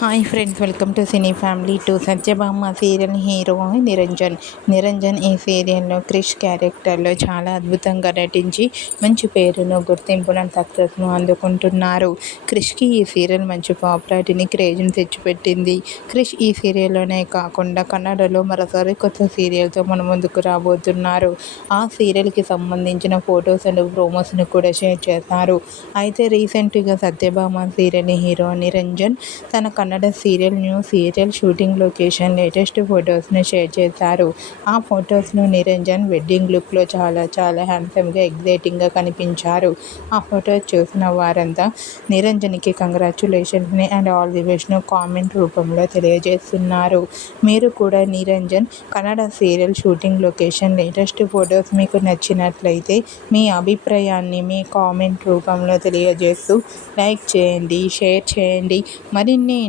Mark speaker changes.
Speaker 1: Hi friends
Speaker 2: welcome to cine family to Satyabhama serial hero Niranjan. Niranjan ఈ సీరియల్లో క్రిష్ క్యారెక్టర్లో చాలా అద్భుతంగా నటించి మంచి పేరును గుర్తింపును సక్సెస్ను అందుకుంటున్నారు. క్రిష్కి ఈ సీరియల్ మంచి పాపులారిటీని క్రేజ్ని తెచ్చిపెట్టింది. క్రిష్ ఈ సీరియల్లోనే కాకుండా కన్నడలో మరోసారి కొత్త సీరియల్తో మన ముందుకు రాబోతున్నారు. ఆ సీరియల్కి సంబంధించిన ఫొటోస్ అండ్ ప్రోమోస్ని కూడా షేర్ చేశారు అయితే రీసెంట్గా సత్యభామ సీరియల్ హీరో నిరంజన్ తన Kannada serial new serial shooting location latest ఫొటోస్ని షేర్ చేశారు. ఆ ఫొటోస్ను నిరంజన్ వెడ్డింగ్ లుక్లో చాలా చాలా హ్యాండ్సమ్గా ఎగ్జైటింగ్గా కనిపించారు. ఆ ఫొటోస్ చూసిన వారంతా నిరంజన్కి కంగ్రాచులేషన్స్ని అండ్ ఆల్ ది బెస్ట్ను కామెంట్ రూపంలో తెలియజేస్తున్నారు. మీరు కూడా Niranjan Kannada serial shooting location latest photos మీకు నచ్చినట్లయితే మీ అభిప్రాయాన్ని మీ కామెంట్ రూపంలో తెలియజేస్తూ లైక్ చేయండి షేర్ చేయండి. మరిన్ని